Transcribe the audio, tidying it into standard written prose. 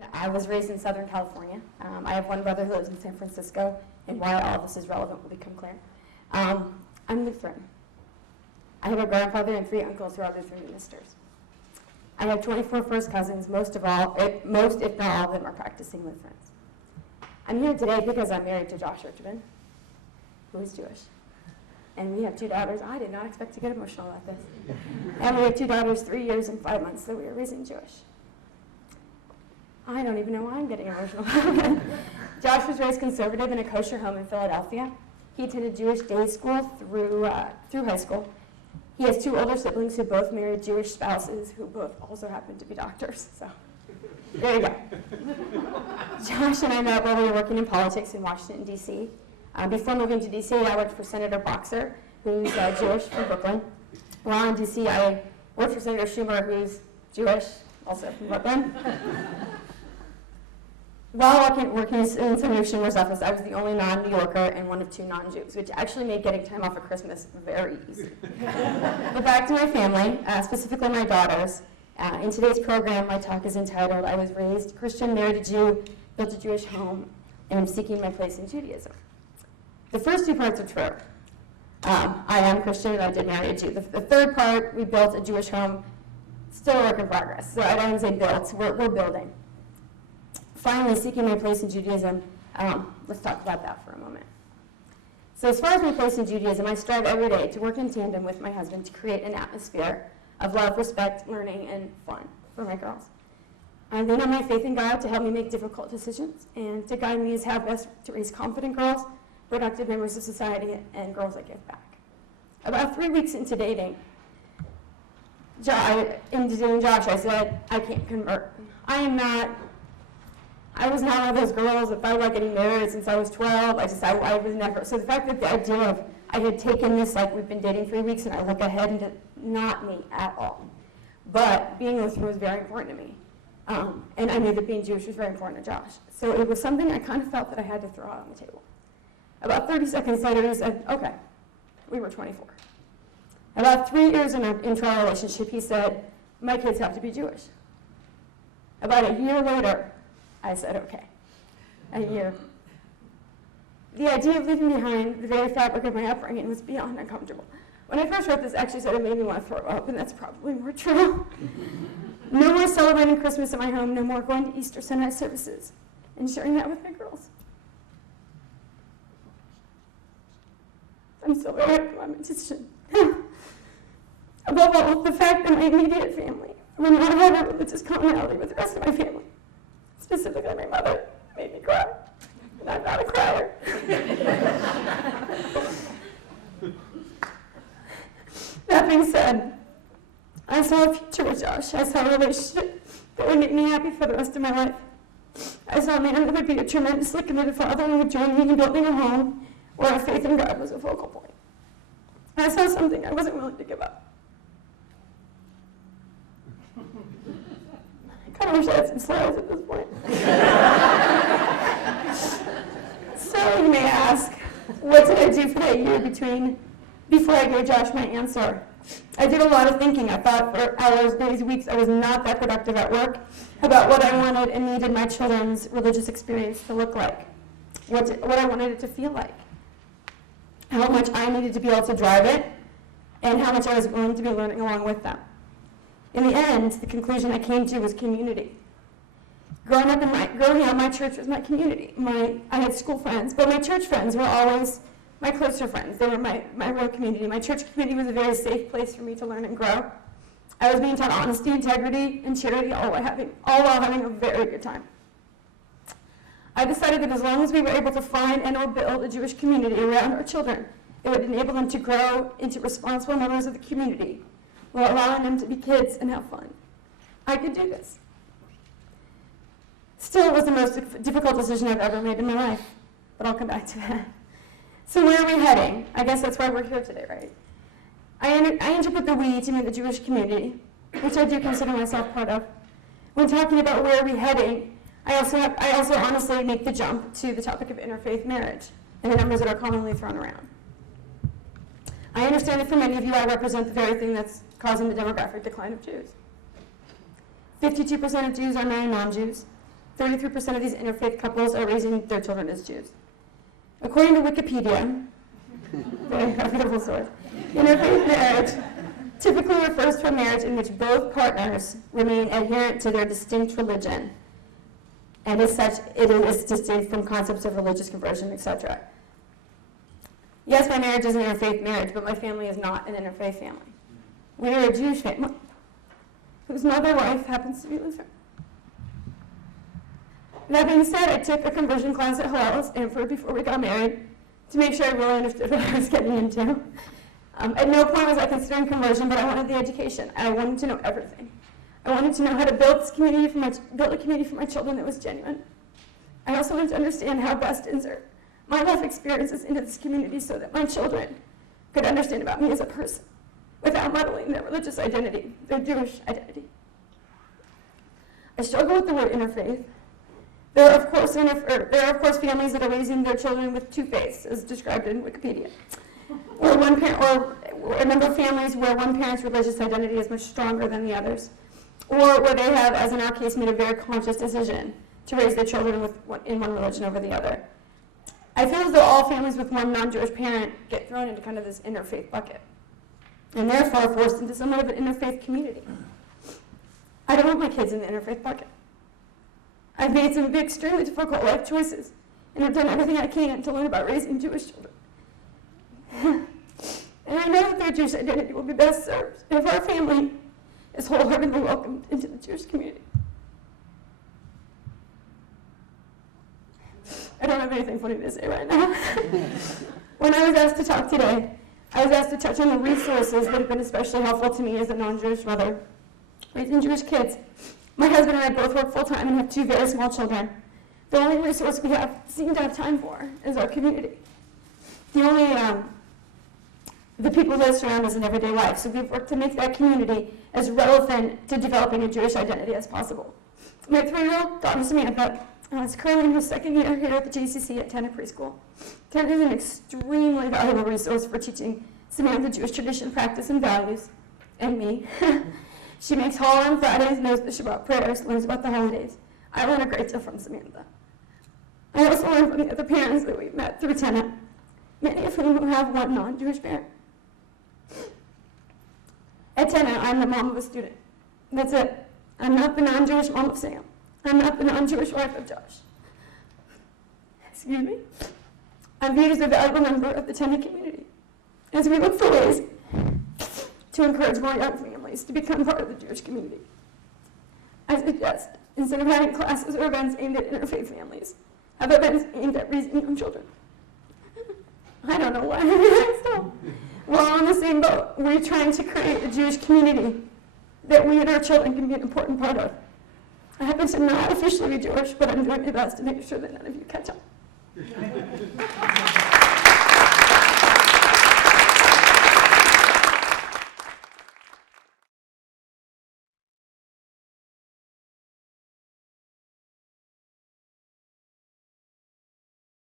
I was raised in Southern California. I have one brother who lives in San Francisco, and why all of this is relevant will become clear. I'm Lutheran. I have a grandfather and 3 uncles who are Lutheran ministers. I have 24 first cousins, most if not all of them are practicing Lutherans. I'm here today because I'm married to Josh Richman, who is Jewish. And we have 2 daughters. I did not expect to get emotional about this. And we have 2 daughters, 3 years and 5 months that we are raising Jewish. I don't even know why I'm getting emotional about it. Josh was raised conservative in a kosher home in Philadelphia. He attended Jewish day school through high school. He has 2 older siblings who both married Jewish spouses who both also happen to be doctors. So there you go. Josh and I met while we were working in politics in Washington, D.C. Before moving to D.C., I worked for Senator Boxer, who's Jewish from Brooklyn. While in D.C., I worked for Senator Schumer, who's Jewish, also from Brooklyn. While working in Senator Schumer's office, I was the only non-New Yorker and one of 2 non-Jews, which actually made getting time off at Christmas very easy. But back to my family, specifically my daughters. In today's program, my talk is entitled, I Was Raised Christian, Married a Jew, Built a Jewish Home, and I'm Seeking My Place in Judaism. The first 2 parts are true. I am Christian and I did marry a Jew. The third part, we built a Jewish home, still a work in progress. So I don't say built, we're building. Finally, seeking my place in Judaism, let's talk about that for a moment. So as far as my place in Judaism, I strive every day to work in tandem with my husband to create an atmosphere of love, respect, learning, and fun for my girls. I lean on my faith in God to help me make difficult decisions and to guide me as how best to raise confident girls, productive members of society, and girls that give back. About 3 weeks into dating Josh, I said, I can't convert. I was not one of those girls that thought about getting married since I was 12. I was never. So the fact that the idea of I had taken this, like we've been dating 3 weeks and I look ahead and not me at all. But being Lutheran was very important to me. And I knew that being Jewish was very important to Josh. So it was something I kind of felt that I had to throw out on the table. About 30 seconds later, he said, okay. We were 24. About 3 years into our relationship, he said, my kids have to be Jewish. About a year later, I said, okay. A year. The idea of leaving behind the very fabric of my upbringing was beyond uncomfortable. When I first wrote this, I actually said it made me want to throw up, and that's probably more true. No more celebrating Christmas in my home, no more going to Easter sunrise services, and sharing that with my girls. I'm still very happy about my decision. Above all, the fact that my immediate family will not have a religious commonality with the rest of my family. Specifically, my mother made me cry, and I'm not a crier. That being said, I saw a future with Josh. I saw a relationship that would make me happy for the rest of my life. I saw a man that would be a tremendously committed father and would join me in building a home where our faith in God was a focal point. I saw something I wasn't willing to give up. I kind of wish I had some slides at this point. So you may ask, what did I do for that year before I gave Josh my answer? I did a lot of thinking. I thought for hours, days, weeks. I was not that productive at work about what I wanted and needed my children's religious experience to look like, what I wanted it to feel like, how much I needed to be able to drive it, and how much I was willing to be learning along with them. In the end, the conclusion I came to was community. Growing up, my church was my community. I had school friends, but my church friends were always my closer friends. They were my real community. My church community was a very safe place for me to learn and grow. I was being taught honesty, integrity, and charity, all while having a very good time. I decided that as long as we were able to find and or build a Jewish community around our children, it would enable them to grow into responsible members of the community, while allowing them to be kids and have fun. I could do this. Still, it was the most difficult decision I've ever made in my life, but I'll come back to that. So where are we heading? I guess that's why we're here today, right? I interpret the we to mean the Jewish community, which I do consider myself part of. When talking about where are we heading, I also honestly make the jump to the topic of interfaith marriage and the numbers that are commonly thrown around. I understand that for many of you, I represent the very thing that's causing the demographic decline of Jews. 52% of Jews are marrying non-Jews. 33% of these interfaith couples are raising their children as Jews. According to Wikipedia, very reputable source, interfaith marriage typically refers to a marriage in which both partners remain adherent to their distinct religion, and as such, it is distinct from concepts of religious conversion, etc. Yes, my marriage is an interfaith marriage, but my family is not an interfaith family. We are a Jewish family whose mother wife happens to be Lutheran. That being said, I took a conversion class at Stanford before we got married to make sure I really understood what I was getting into. At no point was I considering conversion, but I wanted the education. I wanted to know everything. I wanted to know how to build a community for my children that was genuine. I also wanted to understand how best to insert my life experiences into this community so that my children could understand about me as a person without muddling their religious identity, their Jewish identity. I struggle with the word interfaith. There are, of course, families that are raising their children with two faiths, as described in Wikipedia. Or a number of families where one parent's religious identity is much stronger than the others. Or where they have, as in our case, made a very conscious decision to raise their children in one religion over the other. I feel as though all families with one non-Jewish parent get thrown into kind of this interfaith bucket, and therefore forced into somewhat of an interfaith community. I don't want my kids in the interfaith bucket. I've made some extremely difficult life choices, and I've done everything I can to learn about raising Jewish children. And I know that their Jewish identity will be best served if our family is wholeheartedly welcomed into the Jewish community. I don't have anything funny to say right now. When I was asked to talk today, I was asked to touch on the resources that have been especially helpful to me as a non-Jewish mother, raising Jewish kids. My husband and I both work full-time and have two very small children. The only resource we seem to have time for is our community. The people that surround us in everyday life. So we've worked to make that community as relevant to developing a Jewish identity as possible. My 3-year-old daughter Samantha is currently in her second year here at the JCC at Tenna Preschool. Tenna is an extremely valuable resource for teaching Samantha Jewish tradition, practice, and values, and me. She makes Hall on Fridays, knows the Shabbat prayers, learns about the holidays. I learn a great deal from Samantha. I also learn from the other parents that we've met through Tenna, many of whom have one non-Jewish parent. At Tenna, I'm the mom of a student. That's it. I'm not the non-Jewish mom of Sam. I'm not the non-Jewish wife of Josh. Excuse me. I'm viewed as a valuable member of the Tenna community, as we look for ways to encourage more young families to become part of the Jewish community. I suggest, instead of having classes or events aimed at interfaith families, have events aimed at raising young children. I don't know why I'm doing so. We're all in the same boat. We're trying to create a Jewish community that we and our children can be an important part of. I happen to not officially be Jewish, but I'm doing my best to make sure that none of you catch up.